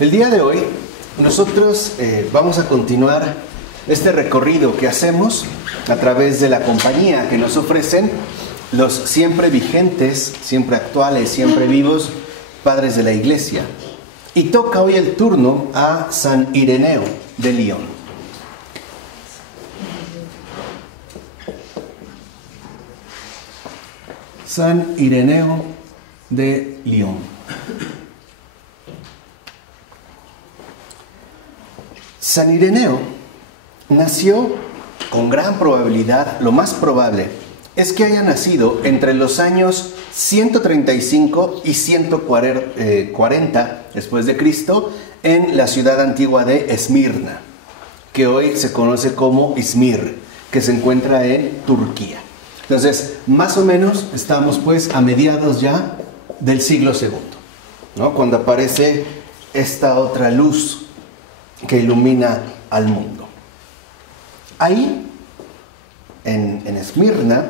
El día de hoy nosotros vamos a continuar este recorrido que hacemos a través de la compañía que nos ofrecen los siempre vigentes, siempre actuales, siempre vivos padres de la Iglesia. Y toca hoy el turno a San Ireneo de Lyon. San Ireneo de Lyon. San Ireneo nació con gran probabilidad, lo más probable es que haya nacido entre los años 135 y 140 después de Cristo en la ciudad antigua de Esmirna, que hoy se conoce como Izmir, que se encuentra en Turquía. Entonces, más o menos estamos pues a mediados ya del siglo II, ¿no? Cuando aparece esta otra luz que ilumina al mundo. Ahí, en Esmirna,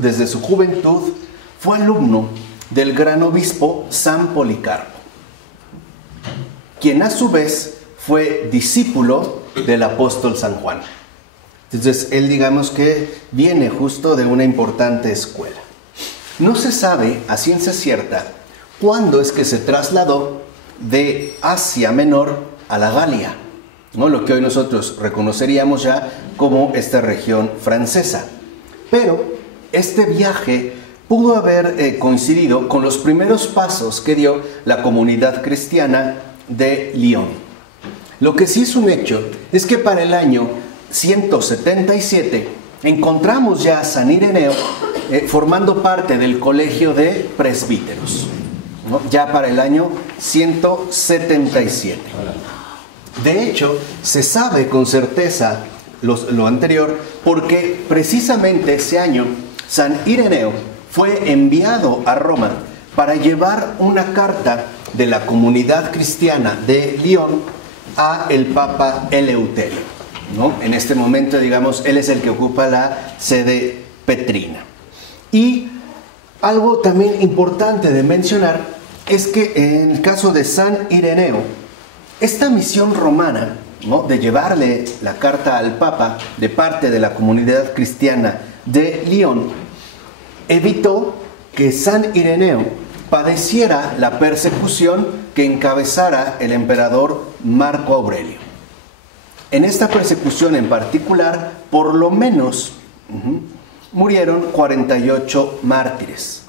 desde su juventud, fue alumno del gran obispo San Policarpo, quien a su vez fue discípulo del apóstol San Juan. Entonces, él digamos que viene justo de una importante escuela. No se sabe a ciencia cierta cuándo es que se trasladó de Asia Menor a la Galia, ¿no? Lo que hoy nosotros reconoceríamos ya como esta región francesa. Pero este viaje pudo haber coincidido con los primeros pasos que dio la comunidad cristiana de Lyon. Lo que sí es un hecho es que para el año 177 encontramos ya a San Ireneo formando parte del colegio de presbíteros, ¿no? Ya para el año 177. De hecho, se sabe con certeza lo anterior porque precisamente ese año San Ireneo fue enviado a Roma para llevar una carta de la comunidad cristiana de Lyon a el Papa Eleuterio, ¿no? En este momento, digamos, él es el que ocupa la sede petrina. Y algo también importante de mencionar es que en el caso de San Ireneo, esta misión romana, ¿no?, de llevarle la carta al Papa de parte de la comunidad cristiana de Lyon, evitó que San Ireneo padeciera la persecución que encabezara el emperador Marco Aurelio. En esta persecución en particular, por lo menos, murieron 48 mártires,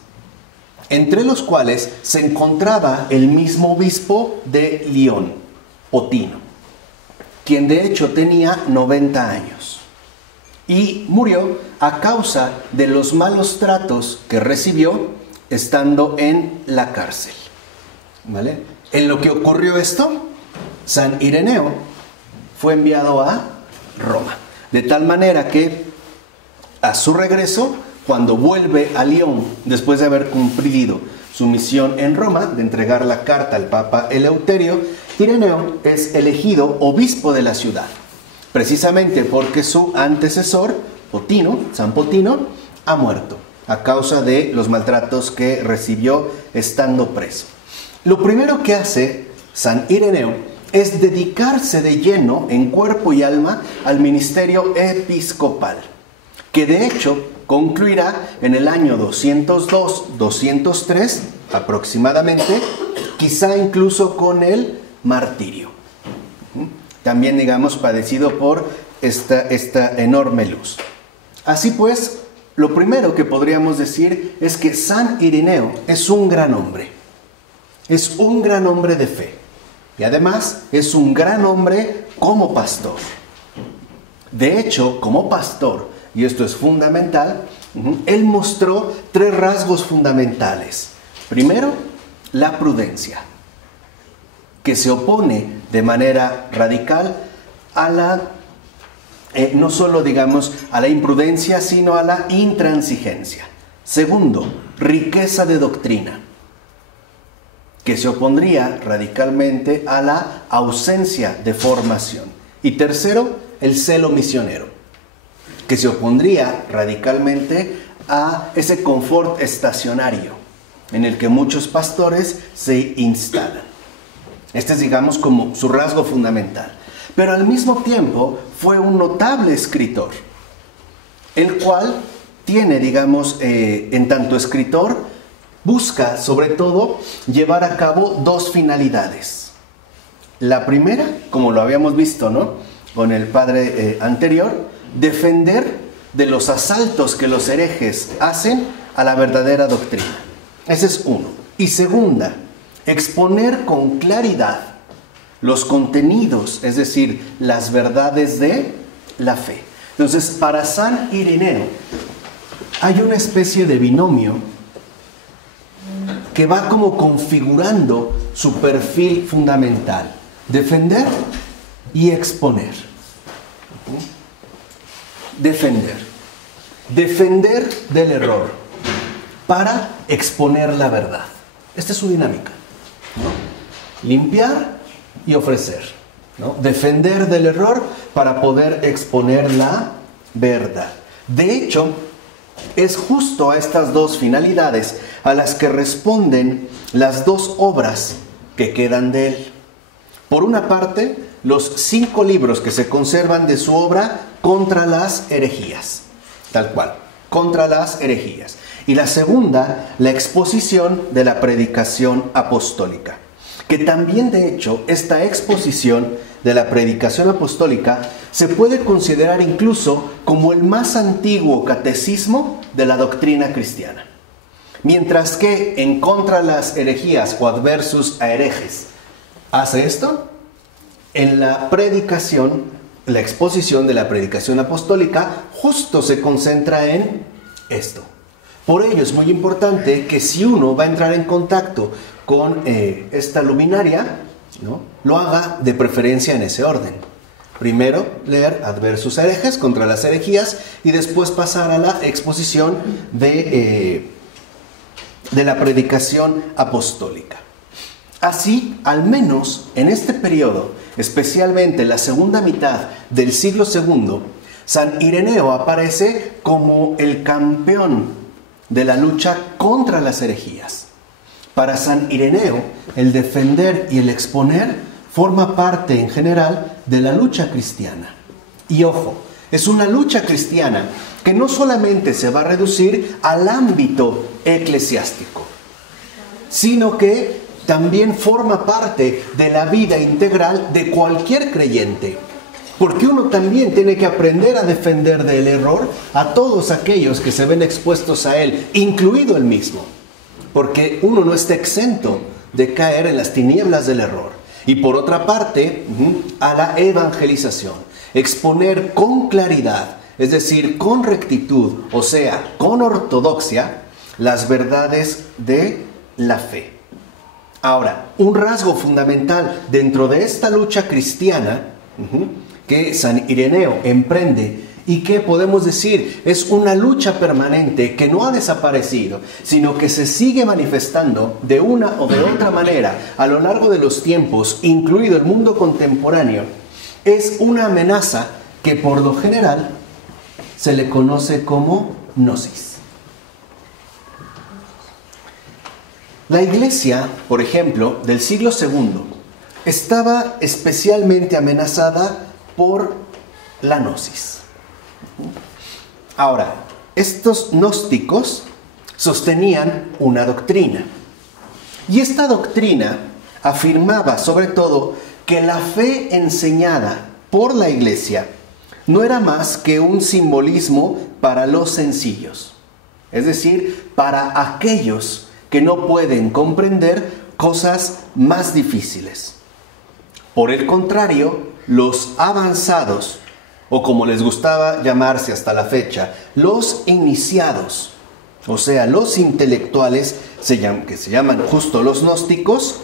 entre los cuales se encontraba el mismo obispo de Lyon, Potino, quien de hecho tenía 90 años y murió a causa de los malos tratos que recibió estando en la cárcel, ¿vale? En lo que ocurrió esto, San Ireneo fue enviado a Roma, de tal manera que a su regreso, cuando vuelve a Lyon, después de haber cumplido su misión en Roma, de entregar la carta al Papa Eleuterio, Ireneo es elegido obispo de la ciudad, precisamente porque su antecesor, Potino, San Potino, ha muerto a causa de los maltratos que recibió estando preso. Lo primero que hace San Ireneo es dedicarse de lleno, en cuerpo y alma, al ministerio episcopal, que de hecho concluirá en el año 202-203 aproximadamente, quizá incluso con el martirio. También, digamos, padecido por esta enorme luz. Así pues, lo primero que podríamos decir es que San Ireneo es un gran hombre. Es un gran hombre de fe. Y además es un gran hombre como pastor. De hecho, como pastor, y esto es fundamental, él mostró 3 rasgos fundamentales. Primero, la prudencia, que se opone de manera radical a la, no solo digamos a la imprudencia, sino a la intransigencia. Segundo, riqueza de doctrina, que se opondría radicalmente a la ausencia de formación. Y tercero, el celo misionero, que se opondría radicalmente a ese confort estacionario en el que muchos pastores se instalan. Este es, digamos, como su rasgo fundamental. Pero al mismo tiempo fue un notable escritor, el cual tiene, digamos, en tanto escritor, busca sobre todo llevar a cabo dos finalidades. La primera, como lo habíamos visto, ¿no?, con el padre anterior, defender de los asaltos que los herejes hacen a la verdadera doctrina. Ese es uno. Y segunda, exponer con claridad los contenidos, es decir, las verdades de la fe. Entonces, para San Ireneo hay una especie de binomio que va como configurando su perfil fundamental: defender y exponer. Defender. Defender del error para exponer la verdad. Esta es su dinámica, ¿no? Limpiar y ofrecer, ¿no? Defender del error para poder exponer la verdad. De hecho, es justo a estas dos finalidades a las que responden las dos obras que quedan de él. Por una parte, los 5 libros que se conservan de su obra contra las herejías, tal cual, contra las herejías. Y la segunda, la exposición de la predicación apostólica, que también, de hecho, esta exposición de la predicación apostólica se puede considerar incluso como el más antiguo catecismo de la doctrina cristiana. Mientras que en contra las herejías o adversus a herejes hace esto, en la predicación, la exposición de la predicación apostólica justo se concentra en esto. Por ello es muy importante que si uno va a entrar en contacto con esta luminaria, ¿no?, lo haga de preferencia en ese orden. Primero leer adversus a herejes, contra las herejías, y después pasar a la exposición de la predicación apostólica. Así, al menos en este periodo, especialmente la segunda mitad del siglo II, San Ireneo aparece como el campeón de la lucha contra las herejías. Para San Ireneo, el defender y el exponer forma parte en general de la lucha cristiana. Y ojo, es una lucha cristiana que no solamente se va a reducir al ámbito eclesiástico, sino que también forma parte de la vida integral de cualquier creyente. Porque uno también tiene que aprender a defender del error a todos aquellos que se ven expuestos a él, incluido él mismo. Porque uno no está exento de caer en las tinieblas del error. Y por otra parte, a la evangelización. Exponer con claridad, es decir, con rectitud, o sea, con ortodoxia, las verdades de la fe. Ahora, un rasgo fundamental dentro de esta lucha cristiana que San Ireneo emprende y que podemos decir es una lucha permanente que no ha desaparecido, sino que se sigue manifestando de una o de otra manera a lo largo de los tiempos, incluido el mundo contemporáneo, es una amenaza que por lo general se le conoce como gnosis. La Iglesia, por ejemplo, del siglo II, estaba especialmente amenazada por la gnosis. Ahora, estos gnósticos sostenían una doctrina. Y esta doctrina afirmaba, sobre todo, que la fe enseñada por la Iglesia no era más que un simbolismo para los sencillos. Es decir, para aquellos que no pueden comprender cosas más difíciles. Por el contrario, los avanzados, o como les gustaba llamarse hasta la fecha, los iniciados, o sea, los intelectuales, que se llaman justo los gnósticos,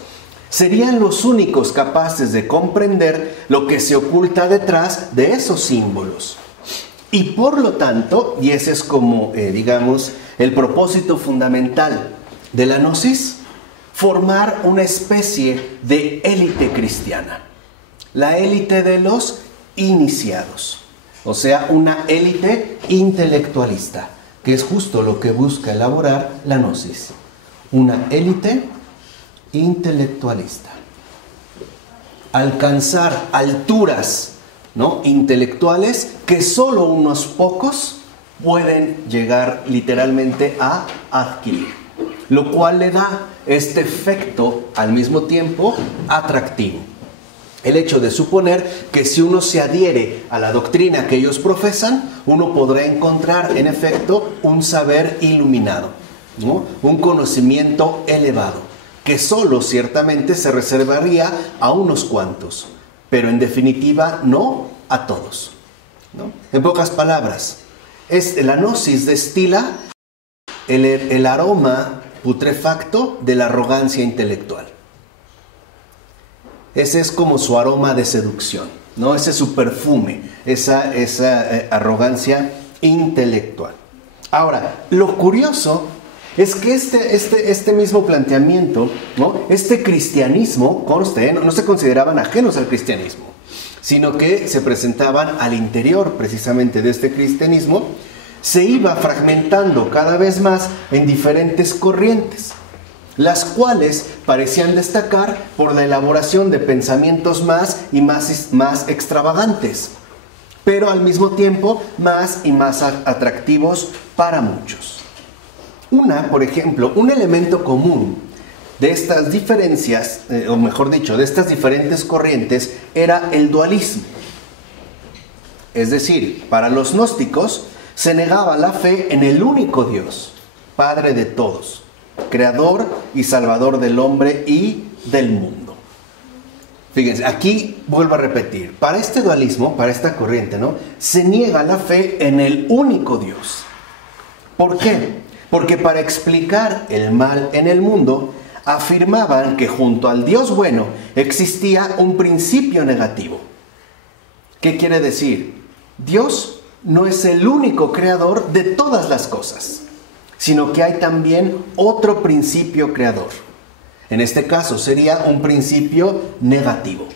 serían los únicos capaces de comprender lo que se oculta detrás de esos símbolos. Y por lo tanto, y ese es como, digamos, el propósito fundamental de la gnosis, formar una especie de élite cristiana, la élite de los iniciados, o sea, una élite intelectualista, que es justo lo que busca elaborar la gnosis, una élite intelectualista. alcanzar alturas, ¿no?, intelectuales que solo unos pocos pueden llegar literalmente a adquirir, lo cual le da este efecto al mismo tiempo atractivo. El hecho de suponer que si uno se adhiere a la doctrina que ellos profesan, uno podrá encontrar en efecto un saber iluminado, ¿no?, un conocimiento elevado, que solo ciertamente se reservaría a unos cuantos, pero en definitiva no a todos, ¿no? En pocas palabras, la gnosis destila el aroma putrefacto de la arrogancia intelectual. Ese es como su aroma de seducción, ¿no? Ese es su perfume, esa arrogancia intelectual. Ahora, lo curioso es que este mismo planteamiento, ¿no?, este cristianismo, conste, no se consideraban ajenos al cristianismo, sino que se presentaban al interior precisamente de este cristianismo, se iba fragmentando cada vez más en diferentes corrientes, las cuales parecían destacar por la elaboración de pensamientos más y más extravagantes, pero al mismo tiempo más y más atractivos para muchos. Por ejemplo, un elemento común de estas diferencias, o mejor dicho, de estas diferentes corrientes, era el dualismo. Es decir, para los gnósticos se negaba la fe en el único Dios, Padre de todos, Creador y Salvador del hombre y del mundo. Fíjense, aquí vuelvo a repetir, para este dualismo, para esta corriente, ¿no?, se niega la fe en el único Dios. ¿Por qué? Porque para explicar el mal en el mundo, afirmaban que junto al Dios bueno existía un principio negativo. ¿Qué quiere decir? Dios no es el único creador de todas las cosas, sino que hay también otro principio creador. En este caso sería un principio negativo,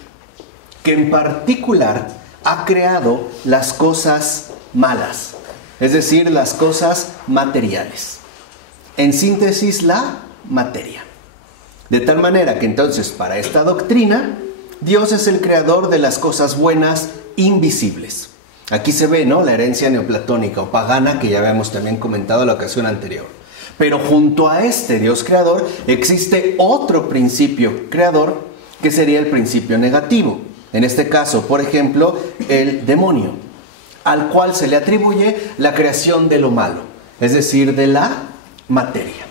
que en particular ha creado las cosas malas, es decir, las cosas materiales. En síntesis, la materia. De tal manera que entonces para esta doctrina, Dios es el creador de las cosas buenas invisibles. Aquí se ve, ¿no?, la herencia neoplatónica o pagana que ya habíamos también comentado en la ocasión anterior. Pero junto a este Dios creador existe otro principio creador que sería el principio negativo. En este caso, por ejemplo, el demonio, al cual se le atribuye la creación de lo malo, es decir, de la materia.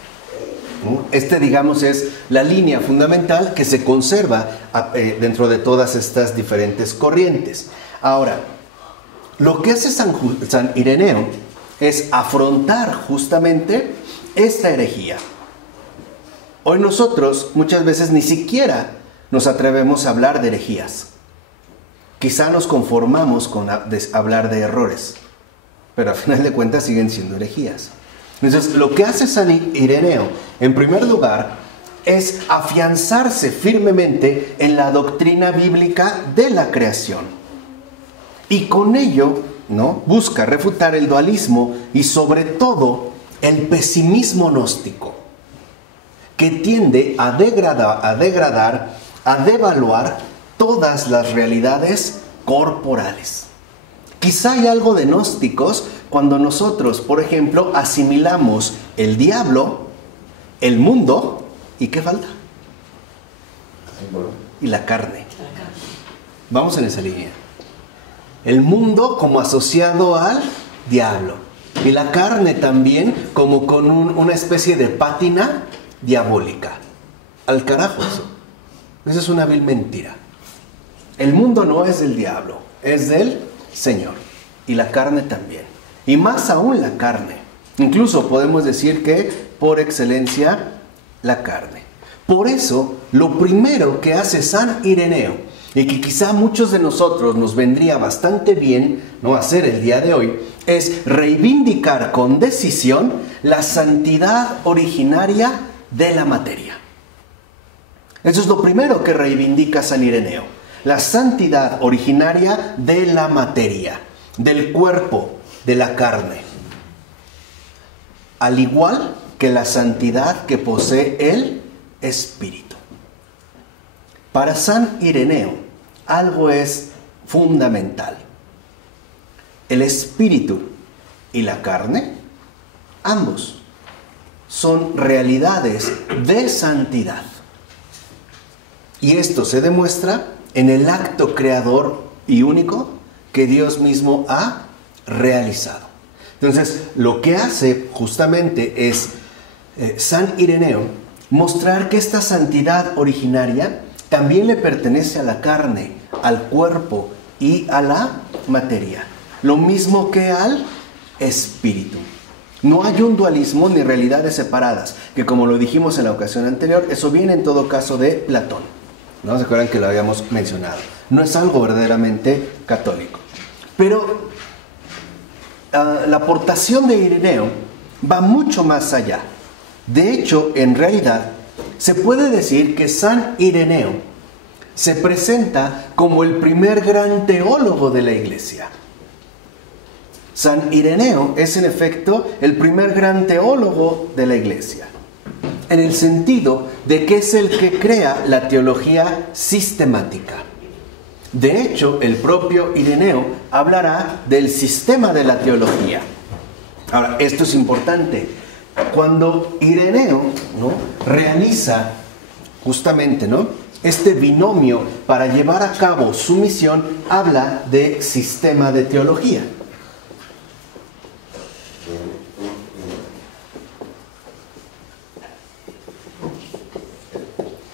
Digamos, es la línea fundamental que se conserva dentro de todas estas diferentes corrientes. Ahora, lo que hace San Ireneo es afrontar justamente esta herejía. Hoy nosotros muchas veces ni siquiera nos atrevemos a hablar de herejías. Quizá nos conformamos con hablar de errores, pero al final de cuentas siguen siendo herejías. Entonces, lo que hace San Ireneo, en primer lugar, es afianzarse firmemente en la doctrina bíblica de la creación. Y con ello, ¿no?, busca refutar el dualismo y sobre todo el pesimismo gnóstico, que tiende a degradar, a devaluar todas las realidades corporales. Quizá hay algo de gnósticos cuando nosotros, por ejemplo, asimilamos el diablo, el mundo, ¿y qué falta? Y la carne. Vamos en esa línea. El mundo como asociado al diablo. Y la carne también como con una especie de pátina diabólica. Al carajo eso. Eso es una vil mentira. El mundo no es del diablo, es del Señor. Y la carne también. Y más aún la carne. Incluso podemos decir que por excelencia la carne. Por eso, lo primero que hace San Ireneo, y que quizá muchos de nosotros nos vendría bastante bien no hacer el día de hoy, es reivindicar con decisión la santidad originaria de la materia. Eso es lo primero que reivindica San Ireneo, la santidad originaria de la materia, del cuerpo, de la carne, al igual que la santidad que posee el espíritu. Para San Ireneo, algo es fundamental. El espíritu y la carne, ambos, son realidades de santidad. Y esto se demuestra en el acto creador y único que Dios mismo ha realizado. Entonces, lo que hace justamente es San Ireneo mostrar que esta santidad originaria también le pertenece a la carne, al cuerpo y a la materia, lo mismo que al espíritu. No hay un dualismo ni realidades separadas, que como lo dijimos en la ocasión anterior, eso viene en todo caso de Platón. ¿No se acuerdan que lo habíamos mencionado? No es algo verdaderamente católico. Pero la aportación de Ireneo va mucho más allá. De hecho, en realidad, se puede decir que San Ireneo se presenta como el primer gran teólogo de la Iglesia. San Ireneo es en efecto el primer gran teólogo de la Iglesia, en el sentido de que es el que crea la teología sistemática. De hecho, el propio Ireneo hablará del sistema de la teología. Ahora, esto es importante. Cuando Ireneo, ¿no?, realiza justamente, ¿no?, este binomio para llevar a cabo su misión, habla de sistema de teología.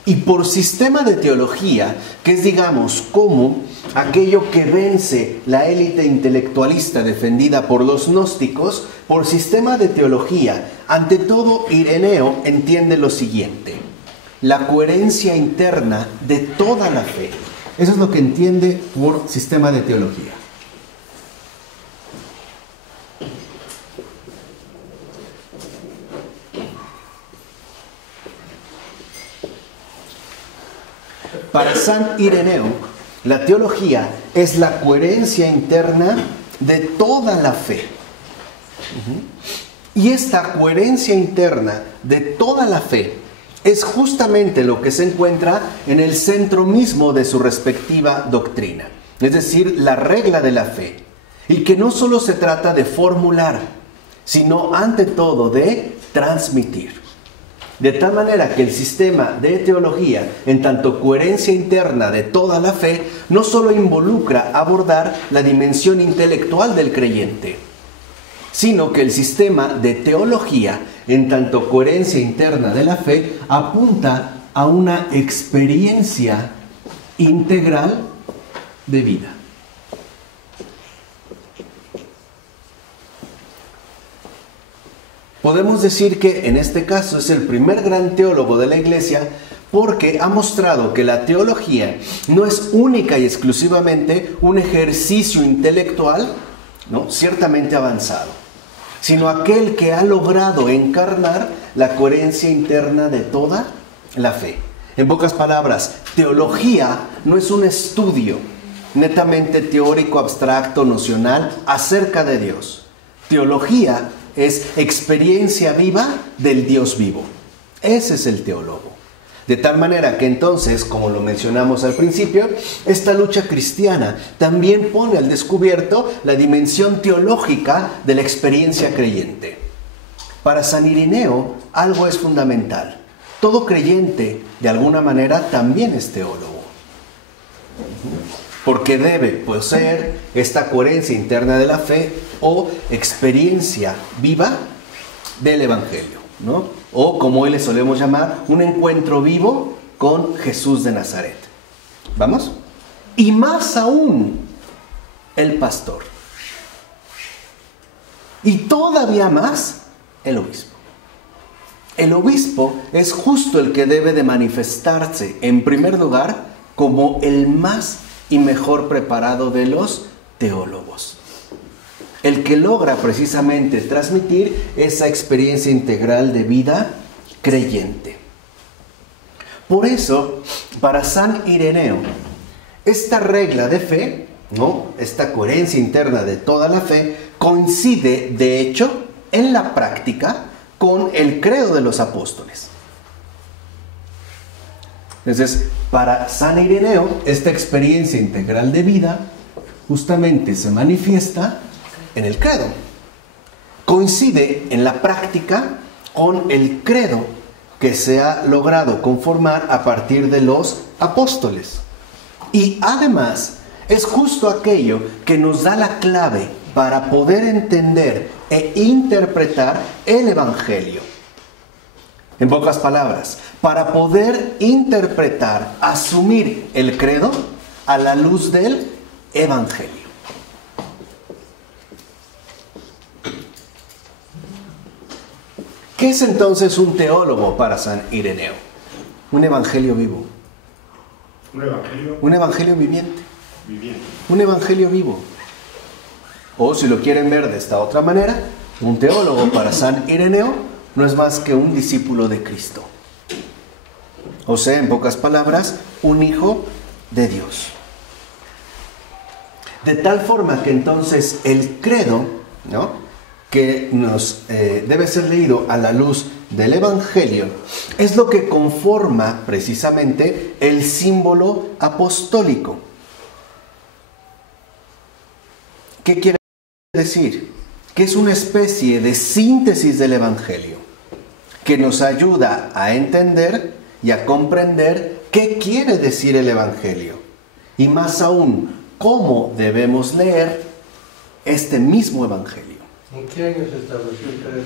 Y por sistema de teología, que es, digamos, como aquello que vence la élite intelectualista defendida por los gnósticos, por sistema de teología, ante todo Ireneo entiende lo siguiente: la coherencia interna de toda la fe. Eso es lo que entiende por sistema de teología. Para San Ireneo, la teología es la coherencia interna de toda la fe. Y esta coherencia interna de toda la fe es justamente lo que se encuentra en el centro mismo de su respectiva doctrina, es decir, la regla de la fe, y que no solo se trata de formular, sino ante todo de transmitir. De tal manera que el sistema de teología, en tanto coherencia interna de toda la fe, no solo involucra abordar la dimensión intelectual del creyente, sino que el sistema de teología, en tanto coherencia interna de la fe, apunta a una experiencia integral de vida. Podemos decir que en este caso es el primer gran teólogo de la Iglesia porque ha mostrado que la teología no es única y exclusivamente un ejercicio intelectual, ¿no?, ciertamente avanzado, sino aquel que ha logrado encarnar la coherencia interna de toda la fe. En pocas palabras, teología no es un estudio netamente teórico, abstracto, nocional acerca de Dios. Teología es experiencia viva del Dios vivo. Ese es el teólogo. De tal manera que entonces, como lo mencionamos al principio, esta lucha cristiana también pone al descubierto la dimensión teológica de la experiencia creyente. Para San Ireneo, algo es fundamental. Todo creyente, de alguna manera, también es teólogo. Porque debe poseer esta coherencia interna de la fe o experiencia viva del Evangelio, ¿no? O como hoy le solemos llamar, un encuentro vivo con Jesús de Nazaret. ¿Vamos? Y más aún, el pastor. Y todavía más, el obispo. El obispo es justo el que debe de manifestarse, en primer lugar, como el más y mejor preparado de los teólogos. El que logra precisamente transmitir esa experiencia integral de vida creyente. Por eso, para San Ireneo, esta regla de fe, ¿no?, esta coherencia interna de toda la fe, coincide, de hecho, en la práctica, con el credo de los apóstoles. Entonces, para San Ireneo, esta experiencia integral de vida justamente se manifiesta en el credo. Coincide en la práctica con el credo que se ha logrado conformar a partir de los apóstoles. Y además, es justo aquello que nos da la clave para poder entender e interpretar el Evangelio. En pocas palabras, para poder interpretar, asumir el credo a la luz del Evangelio. ¿Qué es entonces un teólogo para San Ireneo? Un evangelio vivo. ¿Un evangelio? Un evangelio viviente. Un evangelio vivo. O si lo quieren ver de esta otra manera, un teólogo para San Ireneo no es más que un discípulo de Cristo. O sea, en pocas palabras, un hijo de Dios. De tal forma que entonces el credo, ¿no?, que nos debe ser leído a la luz del Evangelio, es lo que conforma precisamente el símbolo apostólico. ¿Qué quiere decir? Que es una especie de síntesis del Evangelio, que nos ayuda a entender y a comprender qué quiere decir el Evangelio, y más aún, cómo debemos leer este mismo Evangelio. ¿En qué año se estableció el credo?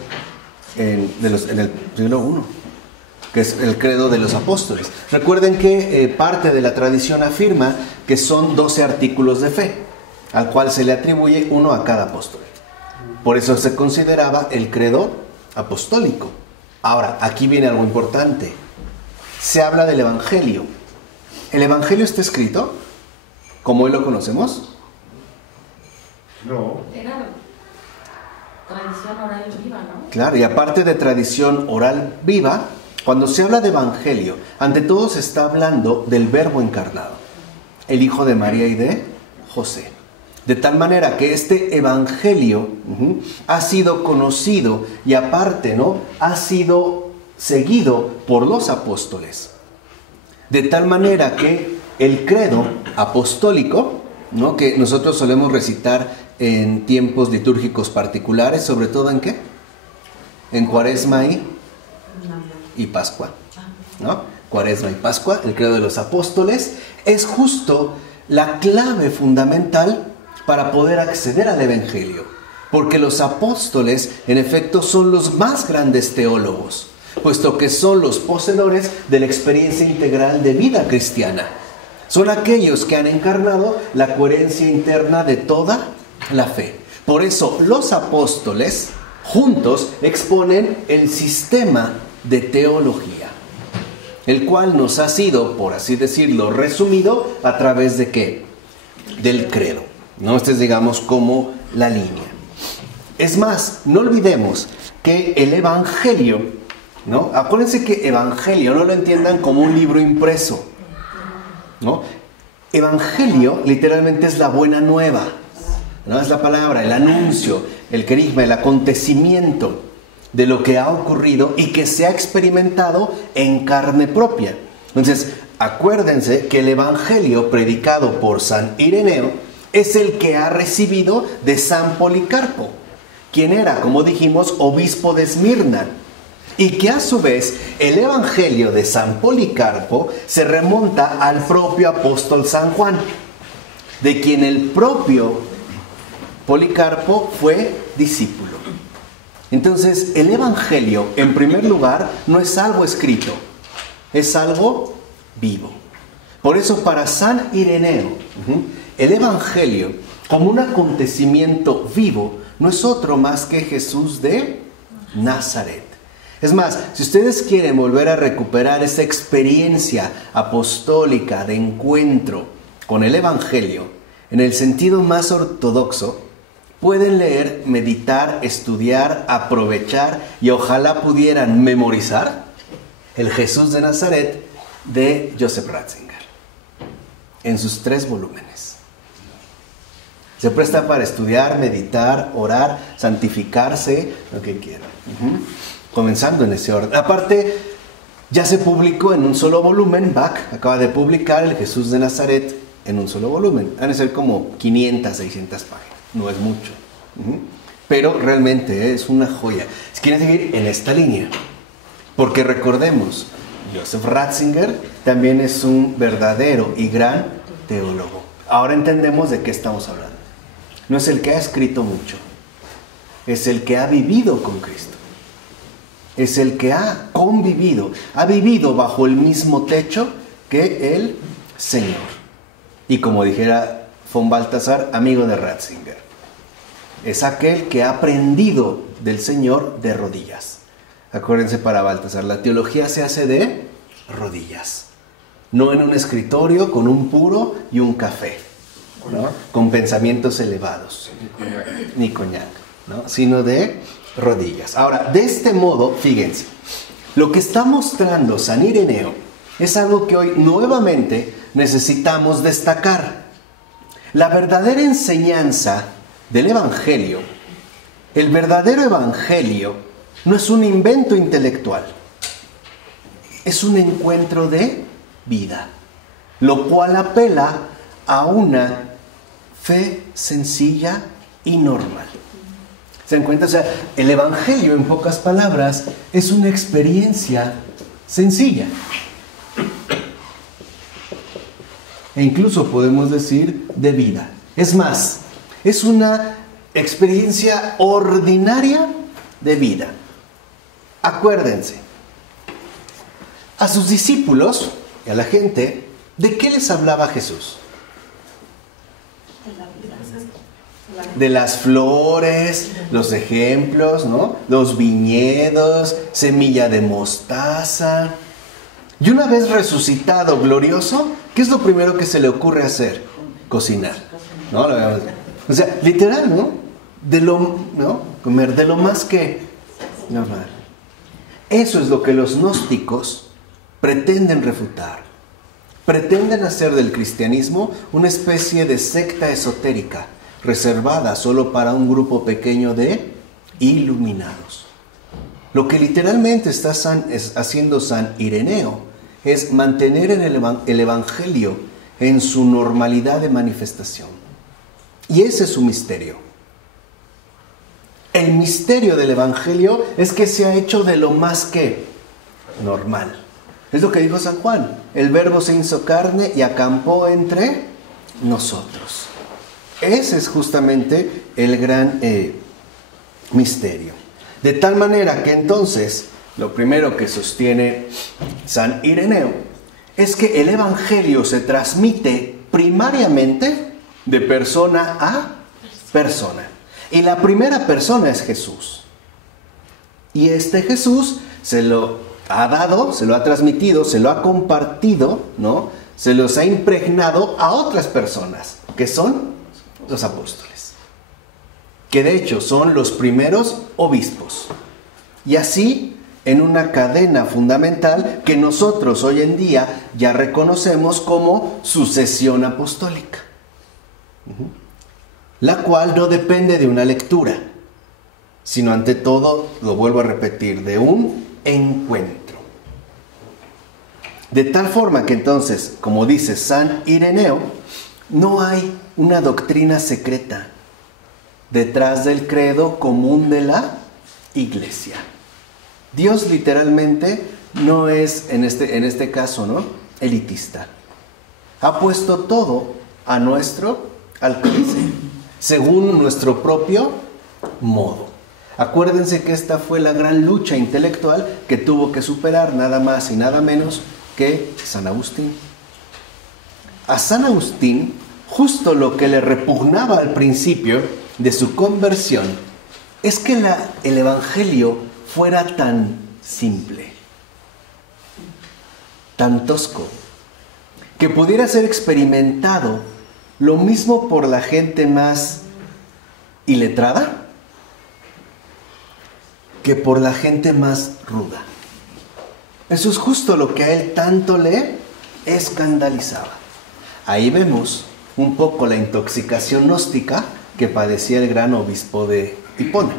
En el siglo I, que es el credo de los apóstoles. Recuerden que parte de la tradición afirma que son 12 artículos de fe, al cual se le atribuye uno a cada apóstol. Por eso se consideraba el credo apostólico. Ahora, aquí viene algo importante. Se habla del Evangelio. ¿El Evangelio está escrito como hoy lo conocemos? No. Era tradición oral viva, ¿no? Claro, y aparte de tradición oral viva, cuando se habla de Evangelio, ante todo se está hablando del Verbo encarnado, el Hijo de María y de José. De tal manera que este Evangelio ha sido conocido y aparte, ¿no?, ha sido seguido por los apóstoles. De tal manera que el credo apostólico, ¿no?, que nosotros solemos recitar en tiempos litúrgicos particulares, sobre todo ¿en qué? En Cuaresma y Pascua, ¿no? Cuaresma y Pascua, el credo de los apóstoles, es justo la clave fundamental para poder acceder al Evangelio, porque los apóstoles, en efecto, son los más grandes teólogos, puesto que son los poseedores de la experiencia integral de vida cristiana. Son aquellos que han encarnado la coherencia interna de toda la fe. Por eso los apóstoles juntos exponen el sistema de teología, el cual nos ha sido, por así decirlo, resumido a través de ¿qué? Del credo, ¿no? Este es, digamos, como la línea. Es más, no olvidemos que el Evangelio, ¿no? Acuérdense que Evangelio no lo entiendan como un libro impreso, ¿no? Evangelio literalmente es la buena nueva, ¿no? Es la palabra, el anuncio, el querigma, el acontecimiento de lo que ha ocurrido y que se ha experimentado en carne propia. Entonces, acuérdense que el Evangelio predicado por San Ireneo es el que ha recibido de San Policarpo, quien era, como dijimos, obispo de Esmirna, y que a su vez el Evangelio de San Policarpo se remonta al propio apóstol San Juan, de quien el propio Policarpo fue discípulo. Entonces, el Evangelio, en primer lugar, no es algo escrito, es algo vivo. Por eso, para San Ireneo, el Evangelio, como un acontecimiento vivo, no es otro más que Jesús de Nazaret. Es más, si ustedes quieren volver a recuperar esa experiencia apostólica de encuentro con el Evangelio, en el sentido más ortodoxo, pueden leer, meditar, estudiar, aprovechar y ojalá pudieran memorizar el Jesús de Nazaret de Joseph Ratzinger en sus 3 volúmenes. Se presta para estudiar, meditar, orar, santificarse, lo que quieran. Comenzando en ese orden. Aparte, Ya se publicó en un solo volumen. Bach acaba de publicar el Jesús de Nazaret en un solo volumen. Van a ser como 500, 600 páginas. No es mucho. Pero realmente es una joya. Si quieren seguir en esta línea, porque recordemos, Joseph Ratzinger también es un verdadero y gran teólogo. Ahora entendemos de qué estamos hablando. No es el que ha escrito mucho, es el que ha vivido con Cristo. Es el que ha convivido, ha vivido bajo el mismo techo que el Señor. Y como dijera von Balthasar, amigo de Ratzinger, es aquel que ha aprendido del Señor de rodillas. Acuérdense, para Balthasar, la teología se hace de rodillas, no en un escritorio con un puro y un café, ¿no? Con pensamientos elevados, ni coñac, ¿no? Sino de rodillas. Ahora, de este modo, fíjense, lo que está mostrando San Ireneo es algo que hoy nuevamente necesitamos destacar. La verdadera enseñanza del Evangelio, el verdadero Evangelio, no es un invento intelectual, es un encuentro de vida, lo cual apela a una fe sencilla y normal. ¿Se dan cuenta? O sea, el Evangelio, en pocas palabras, es una experiencia sencilla. E incluso podemos decir de vida. Es más, es una experiencia ordinaria de vida. Acuérdense, a sus discípulos y a la gente, ¿de qué les hablaba Jesús? De las flores, los ejemplos, ¿no? Los viñedos, semilla de mostaza. Y una vez resucitado, glorioso, ¿qué es lo primero que se le ocurre hacer? Cocinar, ¿no? O sea, literal, ¿no? ¿No? Comer de lo más que normal. Eso es lo que los gnósticos pretenden refutar. Pretenden hacer del cristianismo una especie de secta esotérica, reservada solo para un grupo pequeño de iluminados. Lo que literalmente está haciendo San Ireneo es mantener el Evangelio en su normalidad de manifestación. Y ese es su misterio. El misterio del Evangelio es que se ha hecho de lo más que normal. Es lo que dijo San Juan. El Verbo se hizo carne y acampó entre nosotros. Ese es justamente el gran misterio. De tal manera que entonces, lo primero que sostiene San Ireneo es que el Evangelio se transmite primariamente de persona a persona. Y la primera persona es Jesús. Y este Jesús se lo ha dado, se lo ha transmitido, se lo ha compartido, ¿no? Se los ha impregnado a otras personas, que son los apóstoles, que de hecho son los primeros obispos. Y así, en una cadena fundamental que nosotros hoy en día ya reconocemos como sucesión apostólica, la cual no depende de una lectura, sino ante todo, lo vuelvo a repetir, de un encuentro. De tal forma que entonces, como dice San Ireneo, no hay una doctrina secreta detrás del credo común de la Iglesia. Dios literalmente no es, en este caso, ¿no?, elitista. Ha puesto todo a nuestro alcance, según nuestro propio modo. Acuérdense que esta fue la gran lucha intelectual que tuvo que superar nada más y nada menos que San Agustín. A San Agustín, justo lo que le repugnaba al principio de su conversión es que el Evangelio fuera tan simple, tan tosco, que pudiera ser experimentado lo mismo por la gente más iletrada que por la gente más ruda. Eso es justo lo que a él tanto le escandalizaba. Ahí vemos un poco la intoxicación gnóstica que padecía el gran obispo de Hipona.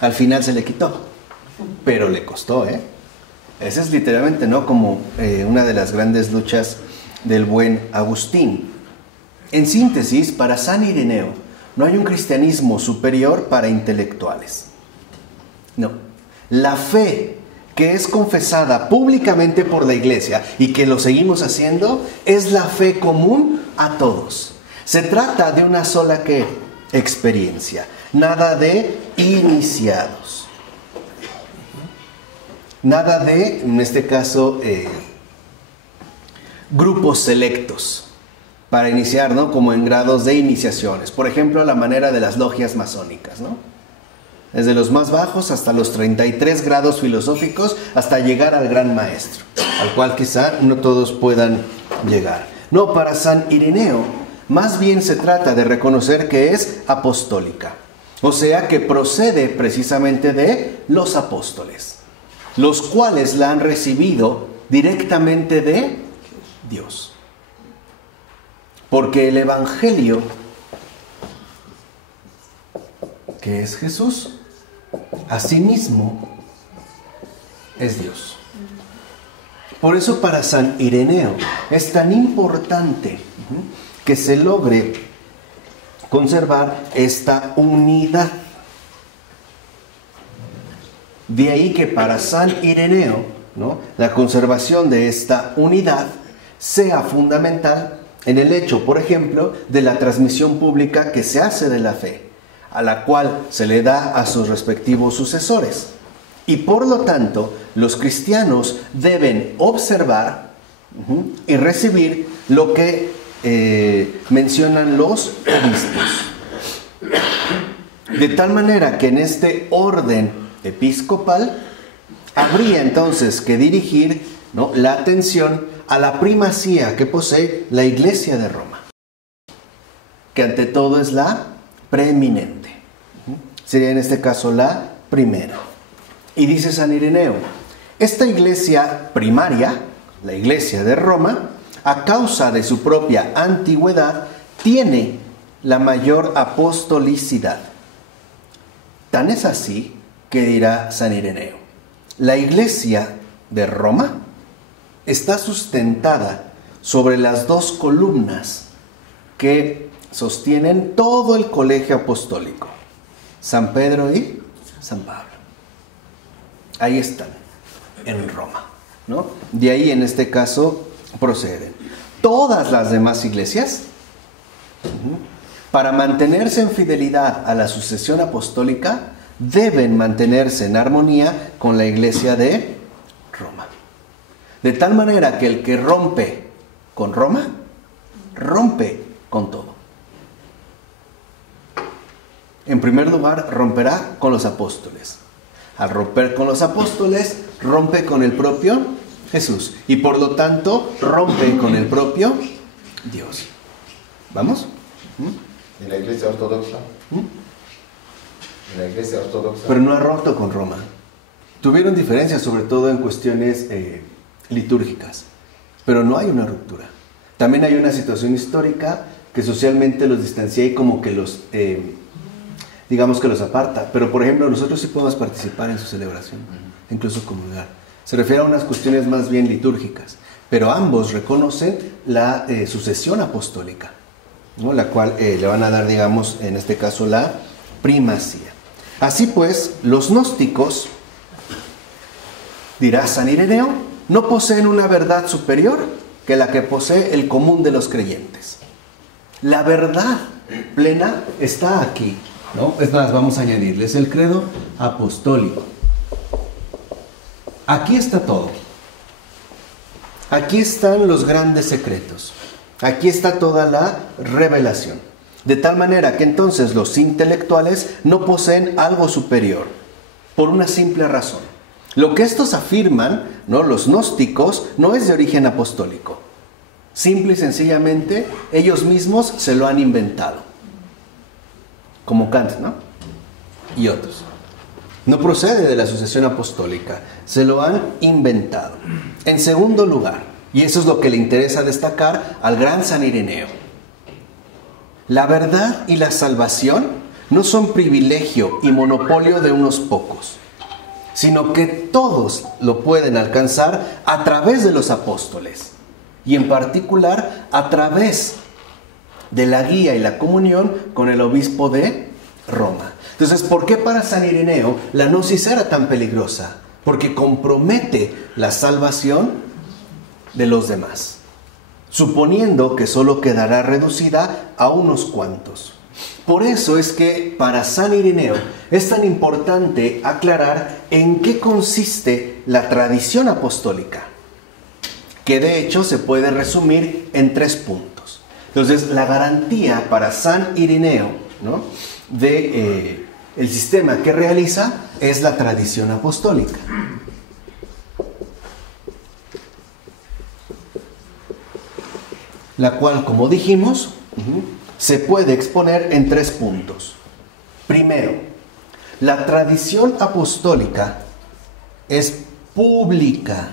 Al final se le quitó, pero le costó, Esa es literalmente, ¿no?, como una de las grandes luchas del buen Agustín. En síntesis, para San Ireneo, no hay un cristianismo superior para intelectuales. No. La fe que es confesada públicamente por la Iglesia y que lo seguimos haciendo, es la fe común a todos. Se trata de una sola ¿qué? Experiencia. Nada de iniciados. Nada de, en este caso, grupos selectos para iniciar, ¿no?, como en grados de iniciaciones. Por ejemplo, a la manera de las logias masónicas, ¿no? Desde los más bajos hasta los 33 grados filosóficos hasta llegar al gran maestro, al cual quizá no todos puedan llegar. No, para San Ireneo, más bien se trata de reconocer que es apostólica. O sea, que procede precisamente de los apóstoles, los cuales la han recibido directamente de Dios. Porque el Evangelio, que es Jesús, asimismo es Dios. Por eso para San Ireneo es tan importante que se logre conservar esta unidad. De ahí que para San Ireneo, ¿no?, la conservación de esta unidad sea fundamental en el hecho, por ejemplo, de la transmisión pública que se hace de la fe, a la cual se le da a sus respectivos sucesores. Y por lo tanto, los cristianos deben observar y recibir lo que mencionan los obispos. De tal manera que en este orden episcopal habría entonces que dirigir, ¿no?, la atención a la primacía que posee la Iglesia de Roma, que ante todo es la preeminente. Sería en este caso la primera. Y dice San Ireneo, esta iglesia primaria, la Iglesia de Roma, a causa de su propia antigüedad, tiene la mayor apostolicidad. Tan es así que dirá San Ireneo, la Iglesia de Roma está sustentada sobre las dos columnas que sostienen todo el colegio apostólico, San Pedro y San Pablo. Ahí están, en Roma, ¿no? De ahí en este caso proceden. Todas las demás iglesias, para mantenerse en fidelidad a la sucesión apostólica, deben mantenerse en armonía con la Iglesia de Roma. De tal manera que el que rompe con Roma, rompe con todo. En primer lugar, romperá con los apóstoles. Al romper con los apóstoles, rompe con el propio Jesús. Y por lo tanto, rompe con el propio Dios. ¿Vamos? ¿En la Iglesia Ortodoxa? En la Iglesia Ortodoxa. Pero no ha roto con Roma. Tuvieron diferencias, sobre todo en cuestiones litúrgicas. Pero no hay una ruptura. También hay una situación histórica que socialmente los distancia y como que los... digamos que los aparta, pero por ejemplo nosotros sí podemos participar en su celebración, incluso comulgar. Se refiere a unas cuestiones más bien litúrgicas, pero ambos reconocen la sucesión apostólica, ¿no?, la cual le van a dar, digamos, en este caso la primacía. Así pues, los gnósticos, dirá San Ireneo, no poseen una verdad superior que la que posee el común de los creyentes. La verdad plena está aquí, ¿no? Es más, vamos a añadirles el credo apostólico. Aquí está todo. Aquí están los grandes secretos. Aquí está toda la revelación. De tal manera que entonces los intelectuales no poseen algo superior, por una simple razón. Lo que estos afirman, ¿no?, los gnósticos, no es de origen apostólico. Simple y sencillamente, ellos mismos se lo han inventado. Como Kant, ¿no?, y otros. No procede de la sucesión apostólica, se lo han inventado. En segundo lugar, y eso es lo que le interesa destacar al gran San Ireneo, la verdad y la salvación no son privilegio y monopolio de unos pocos, sino que todos lo pueden alcanzar a través de los apóstoles, y en particular a través de la guía y la comunión con el obispo de Roma. Entonces, ¿por qué para San Ireneo la gnosis era tan peligrosa? Porque compromete la salvación de los demás, suponiendo que solo quedará reducida a unos cuantos. Por eso es que para San Ireneo es tan importante aclarar en qué consiste la tradición apostólica, que de hecho se puede resumir en 3 puntos. Entonces, la garantía para San Ireneo, ¿no?, de el sistema que realiza es la tradición apostólica. La cual, como dijimos, se puede exponer en 3 puntos. Primero, la tradición apostólica es pública.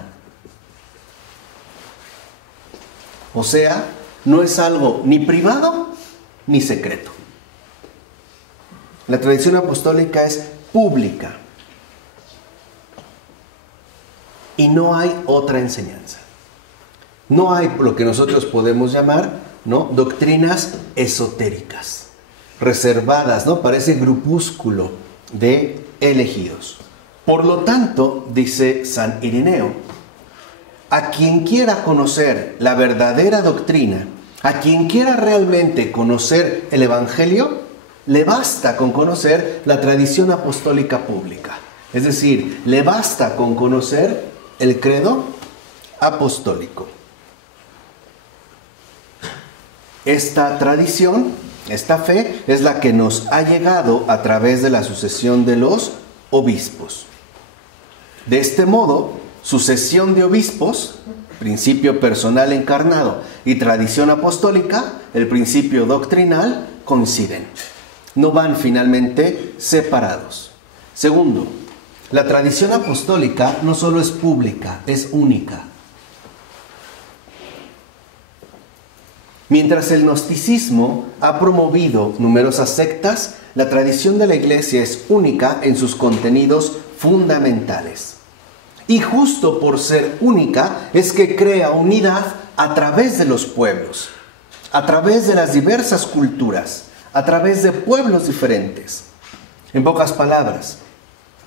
O sea, no es algo ni privado ni secreto. La tradición apostólica es pública. Y no hay otra enseñanza. No hay lo que nosotros podemos llamar, ¿no?, doctrinas esotéricas, reservadas, ¿no?, para ese grupúsculo de elegidos. Por lo tanto, dice San Ireneo, a quien quiera conocer la verdadera doctrina, a quien quiera realmente conocer el Evangelio, le basta con conocer la tradición apostólica pública. Es decir, le basta con conocer el credo apostólico. Esta tradición, esta fe, es la que nos ha llegado a través de la sucesión de los obispos. De este modo, sucesión de obispos, principio personal encarnado, y tradición apostólica, el principio doctrinal, coinciden. No van finalmente separados. Segundo, la tradición apostólica no solo es pública, es única. Mientras el gnosticismo ha promovido numerosas sectas, la tradición de la Iglesia es única en sus contenidos fundamentales. Y justo por ser única es que crea unidad a través de los pueblos, a través de las diversas culturas, a través de pueblos diferentes. En pocas palabras,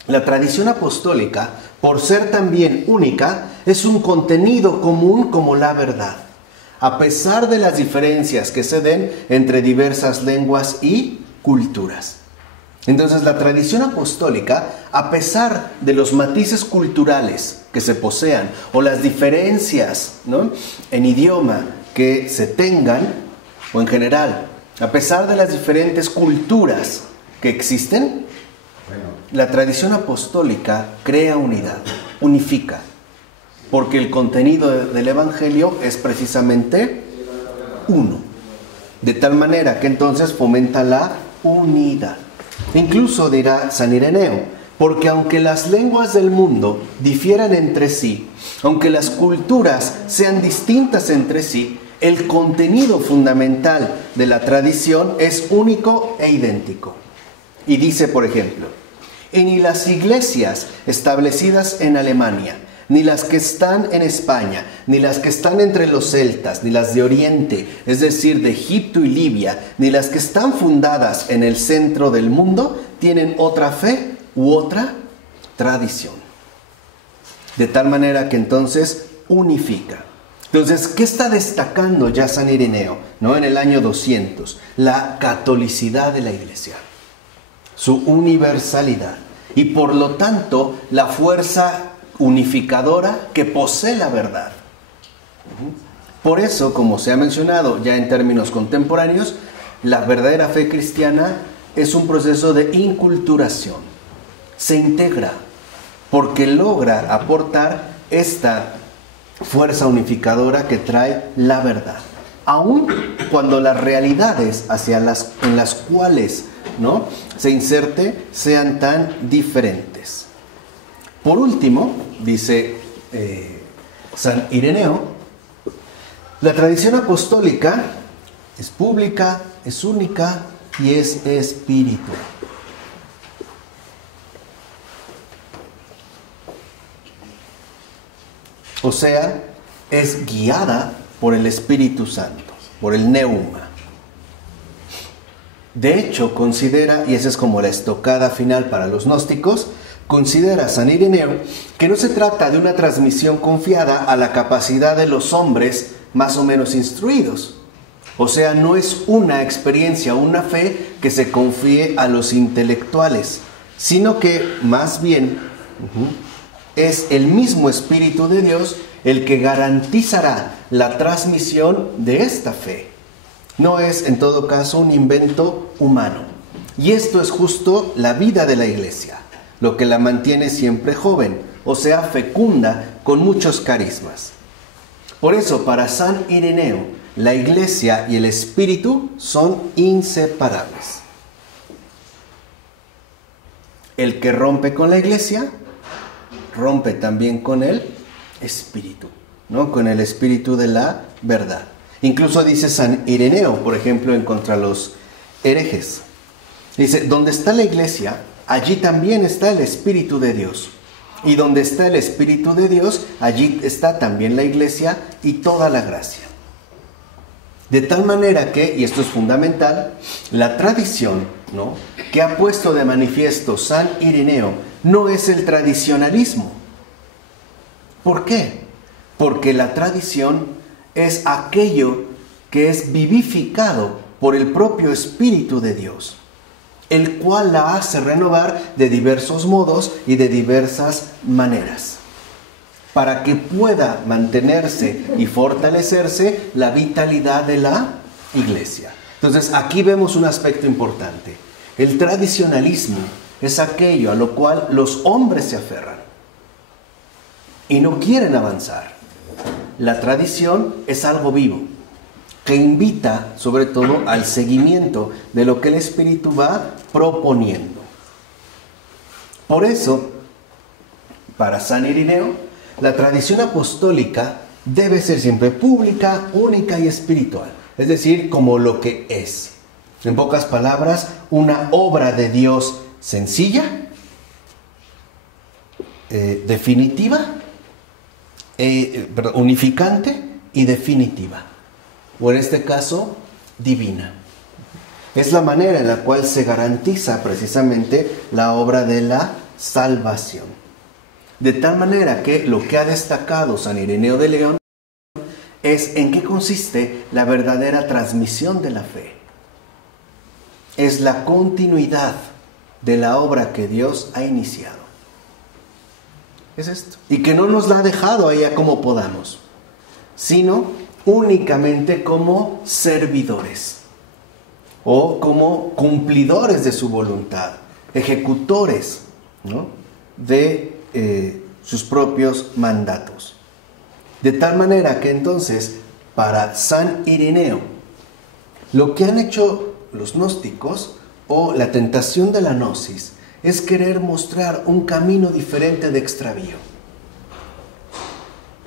la tradición apostólica, por ser también única, es un contenido común como la verdad, a pesar de las diferencias que se den entre diversas lenguas y culturas. Entonces, la tradición apostólica, a pesar de los matices culturales que se posean o las diferencias, ¿no?, en idioma que se tengan, o en general, a pesar de las diferentes culturas que existen, la tradición apostólica crea unidad, unifica, porque el contenido del Evangelio es precisamente uno. De tal manera que entonces fomenta la unidad. Incluso dirá San Ireneo, porque aunque las lenguas del mundo difieran entre sí, aunque las culturas sean distintas entre sí, el contenido fundamental de la tradición es único e idéntico. Y dice, por ejemplo, y ni las iglesias establecidas en Alemania, ni las que están en España, ni las que están entre los celtas, ni las de Oriente, es decir, de Egipto y Libia, ni las que están fundadas en el centro del mundo, tienen otra fe u otra tradición. De tal manera que entonces unifica. Entonces, ¿qué está destacando ya San Ireneo, ¿no?, en el año 200? La catolicidad de la Iglesia, su universalidad y por lo tanto la fuerza unificadora que posee la verdad. Por eso, como se ha mencionado ya en términos contemporáneos, la verdadera fe cristiana es un proceso de inculturación. Se integra porque logra aportar esta fuerza unificadora que trae la verdad, aun cuando las realidades en las cuales, ¿no?, se inserte sean tan diferentes. Por último, dice San Ireneo, la tradición apostólica es pública, es única y es espiritual. O sea, es guiada por el Espíritu Santo, por el neuma. De hecho, considera, y esa es como la estocada final para los gnósticos, considera San Ireneo que no se trata de una transmisión confiada a la capacidad de los hombres más o menos instruidos. O sea, no es una experiencia, una fe que se confíe a los intelectuales, sino que más bien es el mismo Espíritu de Dios el que garantizará la transmisión de esta fe. No es, en todo caso, un invento humano. Y esto es justo la vida de la Iglesia, lo que la mantiene siempre joven, o sea, fecunda con muchos carismas. Por eso, para San Ireneo, la Iglesia y el Espíritu son inseparables. El que rompe con la Iglesia, rompe también con el Espíritu, ¿no? Con el Espíritu de la verdad. Incluso dice San Ireneo, por ejemplo, en contra los herejes. Dice, donde está la Iglesia, allí también está el Espíritu de Dios. Y donde está el Espíritu de Dios, allí está también la Iglesia y toda la gracia. De tal manera que, y esto es fundamental, la tradición, ¿no?, que ha puesto de manifiesto San Ireneo no es el tradicionalismo. ¿Por qué? Porque la tradición es aquello que es vivificado por el propio Espíritu de Dios, el cual la hace renovar de diversos modos y de diversas maneras, para que pueda mantenerse y fortalecerse la vitalidad de la Iglesia. Entonces, aquí vemos un aspecto importante. El tradicionalismo es aquello a lo cual los hombres se aferran y no quieren avanzar. La tradición es algo vivo, que invita sobre todo al seguimiento de lo que el Espíritu va proponiendo. Por eso, para San Ireneo, la tradición apostólica debe ser siempre pública, única y espiritual, es decir, como lo que es. En pocas palabras, una obra de Dios sencilla, definitiva, unificante y definitiva, o en este caso, divina. Es la manera en la cual se garantiza precisamente la obra de la salvación. De tal manera que lo que ha destacado San Ireneo de León es en qué consiste la verdadera transmisión de la fe. Es la continuidad de la obra que Dios ha iniciado. Es esto. Y que no nos la ha dejado allá como podamos, sino únicamente como servidores o como cumplidores de su voluntad, ejecutores, ¿no?, de sus propios mandatos. De tal manera que entonces, para San Ireneo, lo que han hecho los gnósticos o la tentación de la gnosis es querer mostrar un camino diferente de extravío.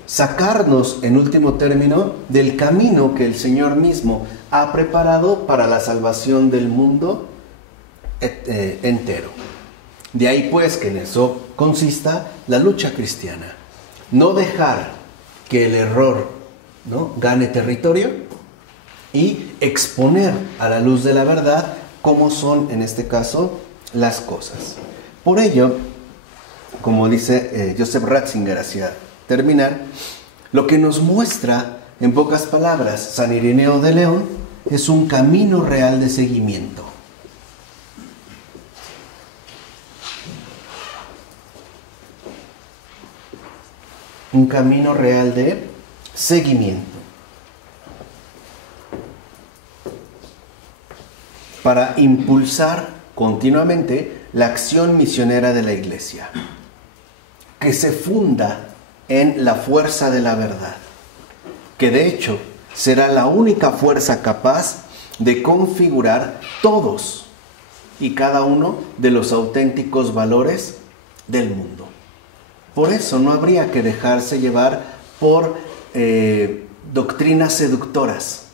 Sacarnos, en último término, del camino que el Señor mismo ha preparado para la salvación del mundo entero. De ahí pues que en eso consista la lucha cristiana. No dejar que el error, ¿no?, gane territorio y exponer a la luz de la verdad cómo son, en este caso, las cosas. Por ello, como dice Joseph Ratzinger hacia terminar, lo que nos muestra, en pocas palabras, San Ireneo de León es un camino real de seguimiento. Un camino real de seguimiento para impulsar continuamente la acción misionera de la Iglesia, que se funda en la fuerza de la verdad, que de hecho será la única fuerza capaz de configurar todos y cada uno de los auténticos valores del mundo. Por eso no habría que dejarse llevar por doctrinas seductoras,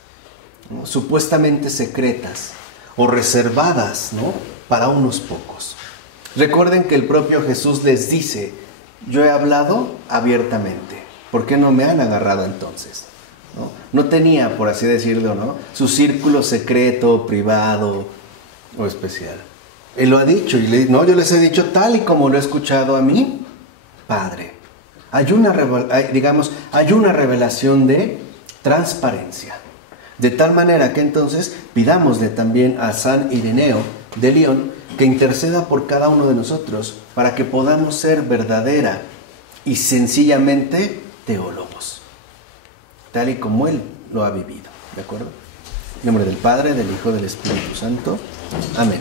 ¿no?, supuestamente secretas o reservadas, ¿no?, para unos pocos. Recuerden que el propio Jesús les dice: yo he hablado abiertamente, ¿Por qué no me han agarrado entonces? No tenía, por así decirlo, ¿no?, su círculo secreto, privado o especial. Él lo ha dicho, y yo les he dicho tal y como lo he escuchado a mi Padre. Hay una revelación de transparencia. De tal manera que entonces pidámosle también a San Ireneo de León que interceda por cada uno de nosotros para que podamos ser verdadera y sencillamente teólogos, tal y como él lo ha vivido. ¿De acuerdo? En nombre del Padre, del Hijo, del Espíritu Santo. Amén.